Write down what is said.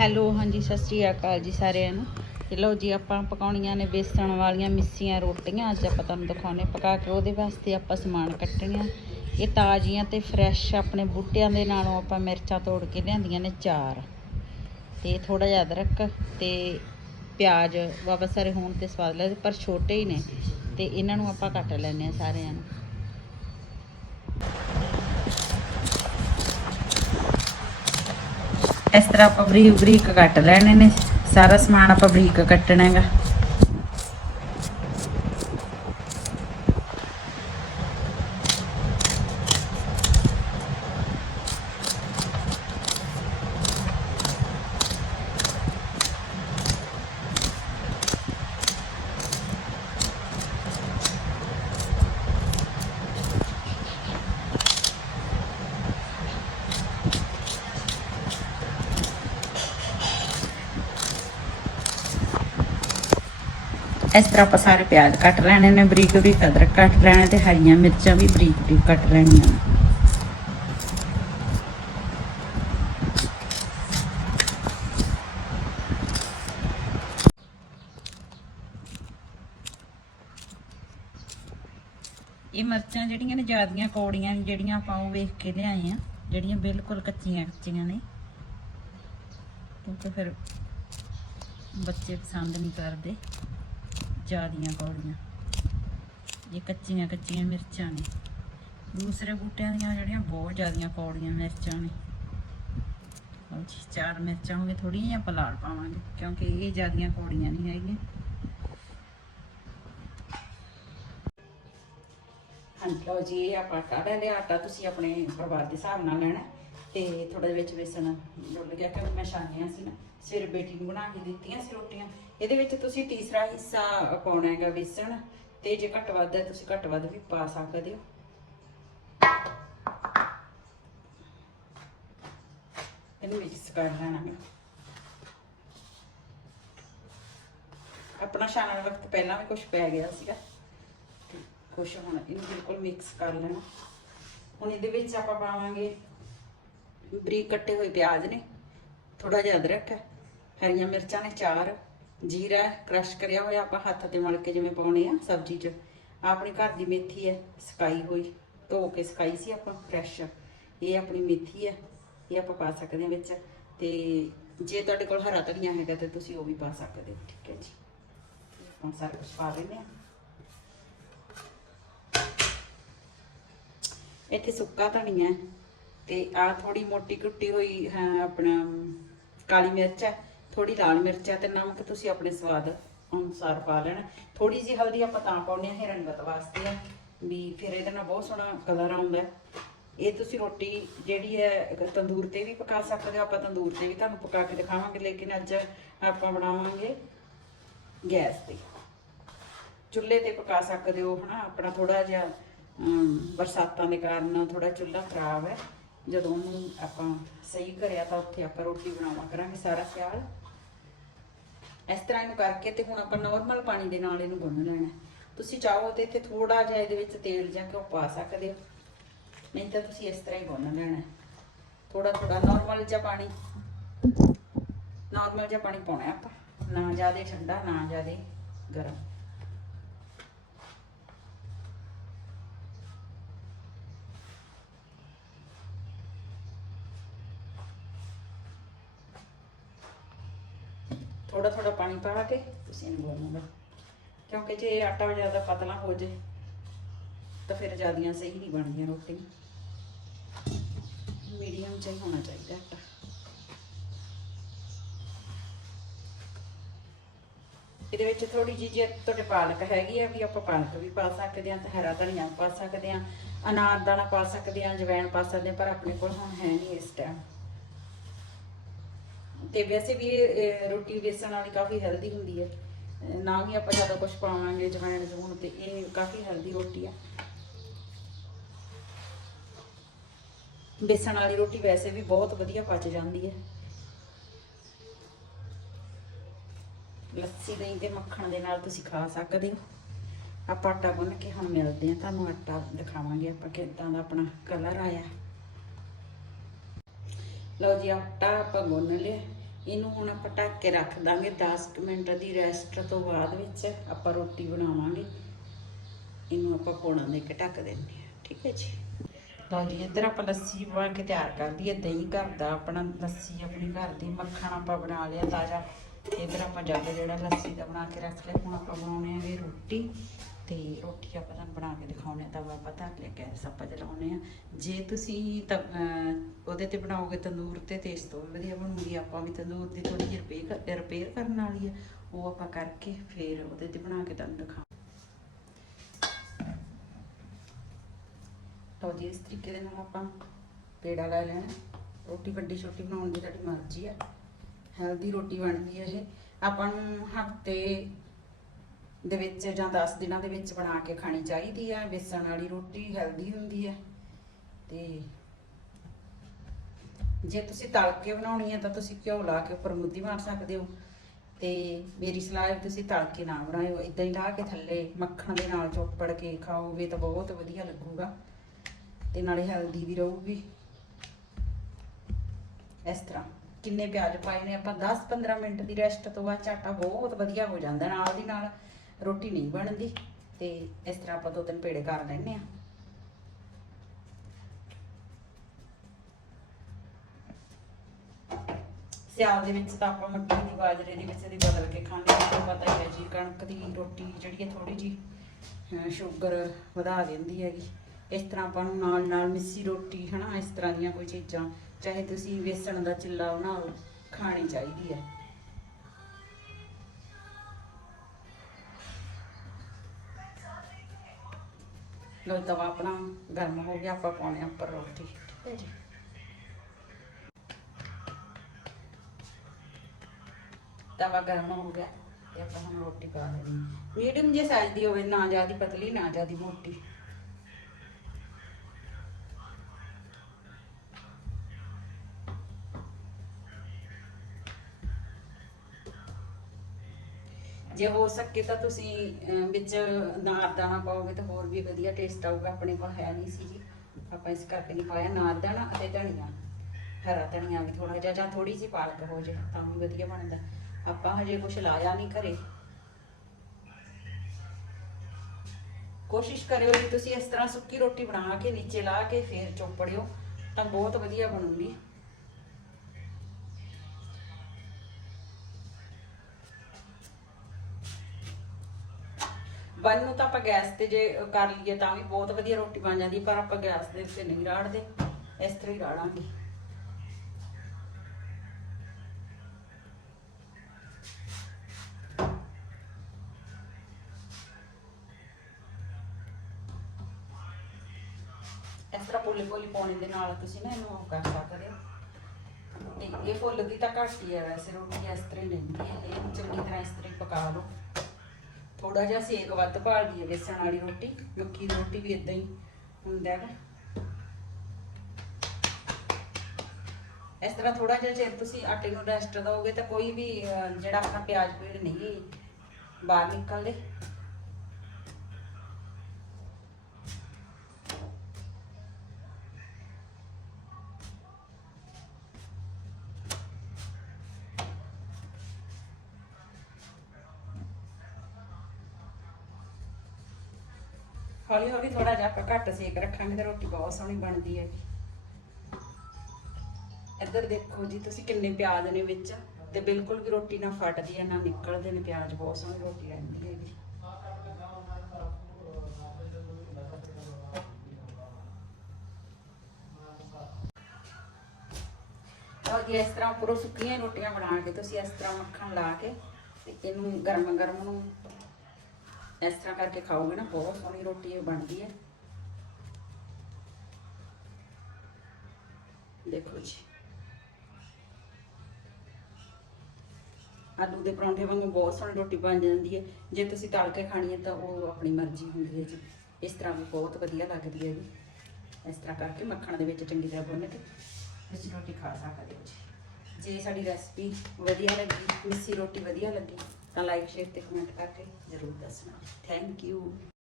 Hello, ਹਾਂਜੀ, ਸਤਿ ਸ਼੍ਰੀ ਅਕਾਲ ਜੀ ਸਾਰਿਆਂ ਨੂੰ। ਤੇ ਲਓ ਜੀ, ਆਪਾਂ ਪਕਾਉਣੀਆਂ ਨੇ ਬੇਸਣ ਵਾਲੀਆਂ ਮਿੱਸੀਆਂ, ਰੋਟੀਆਂ। ਅੱਜ ਆਪਾਂ ਤੁਹਾਨੂੰ ਦਿਖਾਉਣੇ ਪਕਾ ਕੇ, ਉਹਦੇ ਵਾਸਤੇ ਆਪਾਂ ਸਮਾਨ ਕੱਟਣੀਆਂ। ਇਹ ਤਾਜ਼ੀਆਂ ਤੇ ਫਰੈਸ਼ ਆਪਣੇ ਬੂਟਿਆਂ ਦੇ ਨਾਲੋਂ ਆਪਾਂ ਮਿਰਚਾਂ ਤੋੜ ਕੇ ਲਿਆਂਦੀਆਂ ਨੇ ਚਾਰ। ਤੇ ਥੋੜਾ ਜਿਹਾ ਅਦਰਕ ਤੇ ਪਿਆਜ਼ ਵਾਵਾ ਸਾਰੇ ਹੋਣ ਤੇ ਸਵਾਦ ਲੱਗਦੇ, ਪਰ ਛੋਟੇ ਹੀ ਨੇ। ਤੇ ਇਹਨਾਂ ਨੂੰ ਆਪਾਂ ਕੱਟ ਲੈਣੇ ਆ ਸਾਰਿਆਂ ਨੂੰ। ਇਸ ਤਰ੍ਹਾਂ ਆਪਾਂ ਬਰੀਕ ਬਰੀਕ ਕੱਟ ਲੈਣੇ ਨੇ। ਸਾਰਾ ਸਮਾਨ ਆਪਾਂ ਬਰੀਕ ਕੱਟਣਾ ਹੈਗਾ। ਇਸ ਤਰ੍ਹਾਂ ਆਪਾਂ ਸਾਰੇ ਪਿਆਜ਼ ਕੱਟ ਲੈਣੇ ਨੇ, ਬਰੀਕ ਬਰੀਕ ਅਦਰਕ ਕੱਟ ਲੈਣਾ ਤੇ ਹਰੀਆਂ ਮਿਰਚਾਂ ਵੀ ਬਰੀਕ ਬਰੀਕ ਕੱਟ ਲੈਣੀਆਂ ਨੇ। ਇਹ ਮਿਰਚਾਂ ਜਿਹੜੀਆਂ ਨੇ, ਜ਼ਿਆਦੀਆਂ ਕੌੜੀਆਂ ਨੇ, ਜਿਹੜੀਆਂ ਆਪਾਂ ਉਹ ਵੇਖ ਕੇ ਲਿਆਏ ਆ, ਜਿਹੜੀਆਂ ਬਿਲਕੁਲ ਕੱਚੀਆਂ ਕੱਚੀਆਂ ਨੇ। ਕਿਉਂਕਿ ਫਿਰ ਬੱਚੇ ਪਸੰਦ ਨਹੀਂ ਕਰਦੇ। ਜ਼ਿਆਦੀਆਂ ਕੌੜੀਆਂ। ਇਹ ਕੱਚੀਆਂ ਕੱਚੀਆਂ ਮਿਰਚਾਂ ਨੇ। ਦੂਸਰੇ ਬੂਟਿਆਂ ਦੀਆਂ ਜਿਹੜੀਆਂ ਬਹੁਤ ਜ਼ਿਆਦੀਆਂ ਕੌੜੀਆਂ ਮਿਰਚਾਂ ਨੇ। ਉਹ ਚਾਰ ਮਿਰਚਾਂ ਹੋਗੇ ਥੋੜੀਆਂ ਜਿਹੀਆਂ ਆਪਾਂ ਪਾਵਾਂਗੇ, ਕਿਉਂਕਿ ਇਹ ਜ਼ਿਆਦੀਆਂ ਕੌੜੀਆਂ ਨਹੀਂ ਹੈਗੀਆਂ। ਹਾਂਜੀ, ਲਓ ਜੀ, ਇਹ ਆਪਾਂ ਆਟਾ ਲੈ ਲਿਆ ਆਟਾ ਤੁਸੀਂ ਆਪਣੇ ਪਰਿਵਾਰ ਦੇ ਹਿਸਾਬ ਨਾਲ ਲੈਣਾ ਤੇ ਥੋੜਾ ਜਿਹਾ ਵਿੱਚ ਵੇਸਣ ਡੁੱਲ ਗਿਆ ਕਿ ਮੈਂ ਛਾਣਿਆ ਸੀ ਨਾ, ਸਵੇਰੇ ਬੇਟੀ ਨੂੰ ਬਣਾ ਕੇ ਦਿੱਤੀਆਂ ਸੀ ਰੋਟੀਆਂ। ਇਹਦੇ ਵਿੱਚ ਤੁਸੀਂ ਤੀਸਰਾ ਹਿੱਸਾ ਪਾਉਣਾ ਹੈਗਾ ਵੇਸਣ, ਤੇ ਜੇ ਘੱਟ ਵੱਧ ਹੈ, ਤੁਸੀਂ ਘੱਟ ਵੱਧ ਵੀ ਪਾ ਸਕਦੇ ਹੋ। ਇਹਨੂੰ ਮਿਕਸ ਕਰ ਲੈਣਾ। ਹੈ ਆਪਣਾ ਛਾਣਨ ਵਕਤ ਪਹਿਲਾਂ ਵੀ ਕੁਝ ਪੈ ਗਿਆ ਸੀਗਾ। ਕੁਛ ਹੁਣ ਇਹਨੂੰ ਬਿਲਕੁਲ ਮਿਕਸ ਕਰ ਲੈਣਾ। ਹੁਣ ਇਹਦੇ ਵਿੱਚ ਆਪਾਂ ਪਾਵਾਂਗੇ ਬਰੀਕ ਕੱਟੇ ਹੋਏ ਪਿਆਜ਼ ਨੇ। ਥੋੜਾ ਜਿਹਾ ਅਦਰਕ ਹੈ, ਹਰੀਆਂ ਮਿਰਚਾਂ ਨੇ ਚਾਰ। ਜੀਰਾ ਕ੍ਰਸ਼ ਕਰਿਆ ਹੋਇਆ ਆਪਾਂ ਹੱਥ ਤੇ ਮਲ ਕੇ ਜਿਵੇਂ ਪਾਉਣੇ ਆ ਸਬਜ਼ੀ 'ਚ। ਆਪਣੀ ਘਰ ਦੀ ਮੇਥੀ ਹੈ, ਸਕਾਈ ਹੋਈ, ਧੋ ਕੇ ਸਕਾਈ ਸੀ ਆਪਾਂ ਫਰੈਸ਼ ਇਹ ਆਪਣੀ ਮੇਥੀ ਹੈ, ਇਹ ਆਪਾਂ ਪਾ ਸਕਦੇ ਹਾਂ ਵਿੱਚ। ਤੇ ਜੇ ਤੁਹਾਡੇ ਕੋਲ ਹਰਾ ਧਨੀਆ ਹੈਗਾ ਤੇ ਤੁਸੀਂ ਉਹ ਵੀ ਪਾ ਸਕਦੇ ਹੋ, ਠੀਕ ਹੈ ਜੀ। ਹੁਣ ਸਾਰਾ ਕੁਝ ਪਾ ਦਿੰਦੇ ਹਾਂ। ਇੱਥੇ ਸੁੱਕਾ ਧਨੀਆ ਹੈ ਤੇ ਆ ਥੋੜੀ ਮੋਟੀ ਕੁੱਟੀ ਹੋਈ ਆਪਣਾ ਕਾਲੀ ਮਿਰਚ ਹੈ। ਥੋੜੀ ਲਾਲ ਮਿਰਚ ਹੈ ਤੇ ਨਮਕ ਤੁਸੀਂ ਆਪਣੇ ਸਵਾਦ ਅਨੁਸਾਰ ਪਾ ਲੈਣਾ। ਥੋੜੀ ਜਿਹੀ ਹਲਦੀ ਆਪਾਂ ਤਾਂ ਪਾਉਂਦੇ ਹਾਂ ਇਹ ਰੰਗਤ ਵਾਸਤੇ। ਆ ਵੀ ਫਿਰ ਇਹਦੇ ਨਾਲ ਬਹੁਤ ਸੋਹਣਾ ਕਲਰ ਆਉਂਦਾ। ਇਹ ਤੁਸੀਂ ਰੋਟੀ ਜਿਹੜੀ ਹੈ ਤੰਦੂਰ ਤੇ ਵੀ ਪਕਾ ਸਕਦੇ ਹੋ, ਆਪਾਂ ਤੰਦੂਰ ਤੇ ਵੀ ਤੁਹਾਨੂੰ ਪਕਾ ਕੇ ਦਿਖਾਵਾਂਗੇ, ਲੇਕਿਨ ਅੱਜ ਆਪਾਂ ਬਣਾਵਾਂਗੇ ਗੈਸ ਤੇ। ਚੁੱਲ੍ਹੇ ਤੇ ਪਕਾ ਸਕਦੇ ਹੋ, ਹਨਾ? ਆਪਣਾ ਥੋੜਾ ਜਿਹਾ ਬਰਸਾਤਾਂ ਦੇ ਕਾਰਨ ਥੋੜਾ ਚੁੱਲ੍ਹਾ ਖਰਾਬ ਹੈ। ਜਦੋਂ ਉਹਨੂੰ ਆਪਾਂ ਸਹੀ ਕਰਿਆ ਤਾਂ ਉੱਥੇ ਆਪਾਂ ਰੋਟੀ ਬਣਾਵਾ ਕਰਾਂਗੇ, ਸਾਰਾ ਸਿਆਲ ਇਸ ਤਰ੍ਹਾਂ ਇਹਨੂੰ ਕਰਕੇ ਤੇ ਹੁਣ ਆਪਾਂ ਨਾਰਮਲ ਪਾਣੀ ਦੇ ਨਾਲ ਇਹਨੂੰ ਗੁੰਨ ਲੈਣਾ ਤੁਸੀਂ ਚਾਹੋ ਤੇ ਇੱਥੇ ਥੋੜਾ ਜਿਹਾ ਇਹਦੇ ਵਿੱਚ ਤੇਲ ਜਾਂ ਘਿਓ ਪਾ ਸਕਦੇ ਹੋ। ਨਹੀਂ ਤਾਂ ਤੁਸੀਂ ਇਸ ਤਰ੍ਹਾਂ ਹੀ ਗੁੰਨ ਲੈਣਾ ਹੈ। ਥੋੜਾ ਥੋੜਾ ਨਾਰਮਲ ਜਿਹਾ ਪਾਣੀ। ਨਾਰਮਲ ਜਿਹਾ ਪਾਣੀ ਪਾਉਣਾ ਆਪਾਂ। ਨਾ ਜ਼ਿਆਦਾ ਠੰਡਾ, ਨਾ ਜ਼ਿਆਦਾ ਗਰਮ। ਥੋੜਾ ਥੋੜਾ ਪਾਣੀ ਪਾ ਕੇ ਤੁਸੀਂ ਇਹਨੂੰ ਗੁੰਨ ਕਿਉਂਕਿ ਜੇ ਆਟਾ ਜ਼ਿਆਦਾ ਪਤਲਾ ਹੋ ਜੇ, ਤਾਂ ਫਿਰ ਜ਼ਿਆਦੀਆਂ ਸਹੀ ਨਹੀਂ ਬਣਦੀਆਂ ਰੋਟੀਆਂ। ਮੀਡੀਅਮ ਚ ਹੋਣਾ ਚਾਹੀਦਾ ਆਟਾ। ਇਹਦੇ ਵਿੱਚ ਥੋੜੀ ਜਿਹੀ ਜੇ ਤੁਹਾਡੇ ਪਾਲਕ ਹੈਗੀ ਆ, ਵੀ ਆਪਾਂ ਪਾਲਕ ਵੀ ਪਾ ਸਕਦੇ ਆ ਤੇ ਹਰਾ ਧਨੀਆ ਪਾ ਸਕਦੇ ਆ ਅਨਾਰ ਦਾਣਾ ਪਾ ਸਕਦੇ ਆ ਜਵੈਣ ਪਾ ਸਕਦੇ ਆ ਪਰ ਆਪਣੇ ਕੋਲ ਹੁਣ ਹੈ ਨਹੀਂ ਇਸ ਟਾਈਮ ਤੇ ਵੈਸੇ ਵੀ ਇਹ, ਇਹ ਰੋਟੀ ਬੇਸਣ ਵਾਲੀ ਕਾਫੀ ਹੈਲਦੀ ਹੁੰਦੀ ਹੈ। ਅਹ ਨਾ ਵੀ ਆਪਾਂ ਜ਼ਿਆਦਾ ਕੁਝ ਪਾਵਾਂਗੇ ਜਵੈਣ ਜੂਣ ਤੇ ਇਹ ਕਾਫੀ ਹੈਲਦੀ ਰੋਟੀ ਆ। ਬੇਸਣ ਵਾਲੀ ਰੋਟੀ ਵੈਸੇ ਵੀ ਬਹੁਤ ਵਧੀਆ ਪਚ ਜਾਂਦੀ ਹੈ। ਲੱਸੀ ਦਹੀਂ ਤੇ ਮੱਖਣ ਦੇ ਨਾਲ ਤੁਸੀਂ ਖਾ ਸਕਦੇ ਹੋ। ਆਪਾਂ ਆਟਾ ਗੁੰਨ ਕੇ ਹੁਣ ਮਿਲਦੇ ਹਾਂ ਤੁਹਾਨੂੰ ਆਟਾ ਦਿਖਾਵਾਂਗੇ ਆਪਾਂ ਕਿੱਦਾਂ ਦਾ ਆਪਣਾ ਕਲਰ ਆਇਆ। ਲਓ ਜੀ ਆਟਾ ਆਪਾਂ ਗੁੰਨ ਲਿਆ। ਇਹਨੂੰ ਹੁਣ ਆਪਾਂ ਢੱਕ ਕੇ ਰੱਖ ਦਾਂਗੇ। 10 ਕੁ ਮਿੰਟ ਦੀ ਰੈਸਟ ਤੋਂ ਬਾਅਦ ਵਿੱਚ ਆਪਾਂ ਰੋਟੀ ਬਣਾਵਾਂਗੇ। ਇਹਨੂੰ ਆਪਾਂ ਪੌਣਾ ਦੇ ਕੇ ਢੱਕ ਦਿੰਦੇ ਹਾਂ। ਠੀਕ ਹੈ ਜੀ? ਲਓ ਜੀ, ਇੱਧਰ ਆਪਾਂ ਲੱਸੀ ਬਣਾ ਕੇ ਤਿਆਰ ਕਰ ਲਈਏ ਦਹੀਂ ਘਰ ਦਾ, ਆਪਣਾ ਲੱਸੀ ਆਪਣੀ ਘਰ ਦੀ। ਮੱਖਣ ਆਪਾਂ ਬਣਾ ਲਿਆ ਤਾਜ਼ਾ। ਤੇ ਇੱਧਰ ਆਪਾਂ ਜੱਗ ਜਿਹੜਾ ਲੱਸੀ ਦਾ ਬਣਾ ਕੇ ਰੱਖ ਲਿਆ। ਹੁਣ ਆਪਾਂ ਬਣਾਉਣੇ ਆਗੇ ਰੋਟੀ। ਤੇ ਰੋਟੀ ਆਪਾਂ ਤੁਹਾਨੂੰ ਬਣਾ ਕੇ ਦਿਖਾਉਣੇ ਆ ਤਾਂ ਆਪਾਂ ਧਰ ਲਿਆ, ਗੈਸ ਆਪਾਂ ਜਲਾਉਣੇ ਆ ਜੇ ਤੁਸੀਂ ਤਾਂ ਉਹਦੇ ਤੇ ਬਣਾਓਗੇ ਤੰਦੂਰ ਤੇ ਤੇ ਇਸ ਤੋਂ ਵੀ ਵਧੀਆ ਬਣੂਗੀ, ਆਪਾਂ ਵੀ ਤੰਦੂਰ ਦੀ ਥੋੜੀ ਜਿਹੀ ਰਿਪੇਅਰ ਰਿਪੇਅਰ ਕਰਨ ਵਾਲੀ ਆ, ਉਹ ਆਪਾਂ ਕਰਕੇ ਫਿਰ ਉਹਦੇ ਤੇ ਬਣਾ ਕੇ ਤੁਹਾਨੂੰ ਦਿਖਾ ਲਓ ਜੀ, ਇਸ ਤਰੀਕੇ ਦੇ ਨਾਲ ਆਪਾਂ ਪੇੜਾ ਲੈ ਲੈਣਾ। ਰੋਟੀ ਵੱਡੀ ਛੋਟੀ ਬਣਾਉਣ ਦੀ ਤੁਹਾਡੀ ਮਰਜ਼ੀ ਆ। ਹੈਲਦੀ ਰੋਟੀ ਬਣਦੀ ਹੈ ਇਹ। ਆਪਾਂ ਨੂੰ ਹਫ਼ਤੇ ਦੇ ਵਿੱਚ ਜਾਂ 10 ਦਿਨਾਂ ਦੇ ਵਿੱਚ ਬਣਾ ਕੇ ਖਾਣੀ ਚਾਹੀਦੀ ਹੈ ਬੇਸਣ ਵਾਲੀ ਰੋਟੀ ਹੈਲਦੀ ਹੁੰਦੀ ਹੈ ਤੇ ਜੇ ਤੁਸੀਂ ਤਲ ਕੇ ਬਣਾਉਣੀ ਹੈ ਤਾਂ ਤੁਸੀਂ ਘਿਓ ਲਾ ਕੇ ਉੱਪਰ ਮੁੱਦੀ ਮਾਰ ਸਕਦੇ ਹੋ। ਤੇ ਮੇਰੀ ਸਲਾਹ ਹੈ ਤੁਸੀਂ ਤਲ ਕੇ ਨਾ ਬਣਾਇਓ ਇਦਾਂ ਹੀ ਲਾ ਕੇ ਥੱਲੇ ਮੱਖਣ ਦੇ ਨਾਲ ਚੋਪੜ ਕੇ ਖਾਓਗੇ ਤਾਂ ਬਹੁਤ ਵਧੀਆ ਲੱਗੂਗਾ। ਤੇ ਨਾਲੇ ਹੈਲਦੀ ਵੀ ਰਹੂਗੀ। ਇਸ ਤਰ੍ਹਾਂ ਕਿੰਨੇ ਪਿਆਜ਼ ਪਾਏ ਨੇ, ਆਪਾਂ 10-15 ਮਿੰਟ ਦੀ ਰੈਸਟ ਤੋਂ ਬਾਅਦ ਝਾਟਾ ਬਹੁਤ ਵਧੀਆ ਹੋ ਜਾਂਦਾ ਨਾਲ ਦੀ ਨਾਲ। ਰੋਟੀ ਨਹੀਂ ਬਣਦੀ ਤੇ ਇਸ ਤਰ੍ਹਾਂ ਆਪਾਂ ਦੋ ਤਿੰਨ ਪੇੜੇ ਕਰ ਲੈਣੇ ਆ ਸਿਆਲ ਦੇ ਵਿੱਚ ਤਾਂ ਆਪਾਂ ਮੱਕੀ ਦੀ ਬਾਜਰੇ ਦੀ ਵਿੱਚ ਦੀ ਬਦਲ ਕੇ ਖਾਂਦੇ ਹਾਂ। ਤੁਹਾਨੂੰ ਪਤਾ ਹੀ ਹੈ ਜੀ, ਕਣਕ ਦੀ ਰੋਟੀ ਜਿਹੜੀ ਹੈ ਥੋੜੀ ਜੀ ਸ਼ੂਗਰ ਵਧਾ ਦਿੰਦੀ ਹੈਗੀ। ਇਸ ਤਰ੍ਹਾਂ ਆਪਾਂ ਨੂੰ ਨਾਲ ਨਾਲ ਮਿੱਸੀ ਰੋਟੀ, ਹਨਾ, ਇਸ ਤਰ੍ਹਾਂ ਦੀਆਂ ਕੋਈ ਚੀਜ਼ਾਂ, ਚਾਹੇ ਤੁਸੀਂ ਵੇਸਣ ਦਾ ਚਿੱਲਾ ਬਣਾ ਲਓ, ਖਾਣੀ ਚਾਹੀਦੀ ਹੈ। ਲੋ ਤਵਾ ਆਪਣਾ ਗਰਮ ਹੋ ਗਿਆ ਆਪਾਂ ਪਾਉਣੇ ਆ ਉੱਪਰ ਰੋਟੀ। ਠੀਕ ਹੈ ਜੀ ਤਵਾ ਗਰਮ ਹੋ ਗਿਆ ਤੇ ਆਪਾਂ ਹੁਣ ਰੋਟੀ ਪਾ ਦੇਣੀ। ਮੀਡੀਅਮ ਜੇ ਸਾਈਜ਼ ਦੀ ਹੋਵੇ ਨਾ ਜ਼ਿਆਦੀ ਪਤਲੀ ਨਾ ਜ਼ਿਆਦੀ ਮੋਟੀ। ਜੇ ਹੋ ਸਕੇ ਤਾਂ ਤੁਸੀਂ ਅਹ, ਵਿੱਚ ਨਾਰਦਾਣਾ ਪਾਓਗੇ ਤਾਂ ਹੋਰ ਵੀ ਵਧੀਆ ਟੇਸਟ ਆਊਗਾ ਆਪਣੇ ਕੋਲ ਹੈ ਨਹੀਂ ਸੀ ਜੀ ਆਪਾਂ ਇਸ ਕਰਕੇ ਨਹੀਂ ਪਾਇਆ। ਨਾਰਦਾਣਾ ਅਤੇ ਧਨੀਆ। ਹਰਾ ਧਨੀਆ ਵੀ ਥੋੜਾ ਜਿਹਾ ਜਾਂ ਥੋੜੀ ਜਿਹੀ ਪਾਲਕ ਹੋ ਜੇ ਤਾਂ ਵੀ ਵਧੀਆ ਬਣਦਾ। ਆਪਾਂ ਹਜੇ ਕੁਝ ਲਾਇਆ ਨਹੀਂ ਘਰੇ। ਕੋਸ਼ਿਸ਼ ਕਰਿਓ ਕਿ ਤੁਸੀਂ ਇਸ ਤਰ੍ਹਾਂ ਸੁੱਕੀ ਰੋਟੀ ਬਣਾ ਕੇ ਨੀਚੇ ਲਾ ਕੇ ਫੇਰ ਚੋਪੜਿਓ। ਤਾਂ ਬਹੁਤ ਵਧੀਆ ਬਣੂਗੀ। ਬਨ ਨੂੰ ਤਾਂ ਆਪਾਂ ਗੈਸ ਤੇ ਜੇ ਕਰ ਲਈਏ ਤਾਂ ਵੀ ਬਹੁਤ ਵਧੀਆ ਰੋਟੀ ਬਣ ਜਾਂਦੀ, ਪਰ ਆਪਾਂ ਗੈਸ ਦੇ ਉੱਤੇ ਨਹੀਂ ਰਾੜਦੇ। ਇਸ ਤਰ੍ਹਾਂ ਹੀ ਰਾੜਾਂਗੇ। ਇਸ ਤਰ੍ਹਾਂ ਪੋਲੀ ਪੋਲੀ ਪਾਉਣੇ ਦੇ ਨਾਲ ਤੁਸੀਂ ਨਾ ਇਹਨੂੰ ਉਹ ਕਰ ਸਕਦੇ ਹੋ। ਇਹ ਫੁੱਲ ਦੀ ਤਾਂ ਘੱਟ ਹੀ ਹੈ ਵੈਸੇ ਰੋਟੀ, ਇਸ ਤਰ੍ਹਾਂ ਹੀ ਰਹਿੰਦੀ ਹੈ। ਇਹ ਚੰਗੀ ਤਰ੍ਹਾਂ ਇਸ ਤਰ੍ਹਾਂ ਹੀ ਪਕਾ ਲਓ। ਥੋੜਾ ਜਿਹਾ ਸੇਕ ਵੱਧ ਭਾਲਦੀ ਹੈ ਬੇਸਣ ਵਾਲੀ ਰੋਟੀ ਮੱਕੀ ਦੀ ਰੋਟੀ ਵੀ ਇਦਾਂ ਹੀ ਹੁੰਦਾ ਹੈ ਇਸ ਤਰ੍ਹਾਂ ਥੋੜਾ ਜਿਹਾ ਚਿਰ ਤੁਸੀਂ ਆਟੇ ਨੂੰ ਰੈਸਟ ਦਿਓਗੇ ਤਾਂ ਕੋਈ ਵੀ ਜਿਹੜਾ ਆਪਣਾ ਪਿਆਜ਼ ਪੀੜ ਨਹੀਂ, ਬਾਹਰ ਨਿਕਲਦੇ। ਹੌਲੀ ਹੌਲੀ ਥੋੜਾ ਜਿਹਾ ਆਪਾਂ ਘੱਟ ਸੇਕ ਰੱਖਾਂਗੇ ਤੇ ਰੋਟੀ ਬਹੁਤ ਸੋਹਣੀ ਬਣਦੀ ਹੈ ਇੱਧਰ ਦੇਖੋ ਜੀ, ਤੁਸੀਂ ਕਿੰਨੇ ਪਿਆਜ਼ ਨੇ ਵਿੱਚ ਤੇ ਬਿਲਕੁਲ ਵੀ ਰੋਟੀ ਨਾ ਫਟਦੀ ਹੈ, ਨਾ ਨਿਕਲਦੇ ਨੇ ਪਿਆਜ਼, ਬਹੁਤ ਸੋਹਣੀ ਰੋਟੀ ਰਹਿੰਦੀ ਹੈ ਜੀ। ਤਾਂ ਇਸ ਤਰ੍ਹਾਂ ਪੂਰਾ ਸੁੱਕੀਆਂ ਰੋਟੀਆਂ ਬਣਾ ਕੇ ਤੁਸੀਂ ਇਸ ਤਰ੍ਹਾਂ ਮੱਖਣ ਲਾ ਕੇ ਤੇ ਇਹਨੂੰ ਗਰਮ ਗਰਮ ਨੂੰ ਇਸ ਤਰ੍ਹਾਂ ਕਰਕੇ ਖਾਓਗੇ ਨਾ, ਬਹੁਤ ਸੋਹਣੀ ਰੋਟੀ ਬਣਦੀ ਹੈ। ਦੇਖੋ ਜੀ। ਆਲੂ ਦੇ ਪਰੌਂਠੇ ਵਾਂਗੂ ਬਹੁਤ ਸੋਹਣੀ ਰੋਟੀ ਬਣ ਜਾਂਦੀ ਹੈ। ਜੇ ਤੁਸੀਂ ਤਲ ਕੇ ਖਾਣੀ ਹੈ ਤਾਂ ਉਹ ਆਪਣੀ ਮਰਜ਼ੀ ਹੁੰਦੀ ਹੈ ਜੀ। ਇਸ ਤਰ੍ਹਾਂ ਵੀ ਬਹੁਤ ਵਧੀਆ ਲੱਗਦੀ ਹੈ ਜੀ। ਇਸ ਤਰ੍ਹਾਂ ਕਰਕੇ ਮੱਖਣ ਦੇ ਵਿੱਚ ਚੰਗੀ ਤਰ੍ਹਾਂ ਭੁੰਨ ਕੇ ਤੁਸੀਂ ਰੋਟੀ ਖਾ ਸਕਦੇ ਹੋ ਜੀ। ਜੇ ਸਾਡੀ ਰੈਸਪੀ ਵਧੀਆ ਲੱਗੀ, ਮਿੱਸੀ ਰੋਟੀ ਵਧੀਆ ਲੱਗੀ ਤਾਂ ਲਾਈਕ ਸ਼ੇਅਰ ਤੇ ਕਮੈਂਟ ਕਰਕੇ ਜ਼ਰੂਰ ਦੱਸਣਾ। Thank you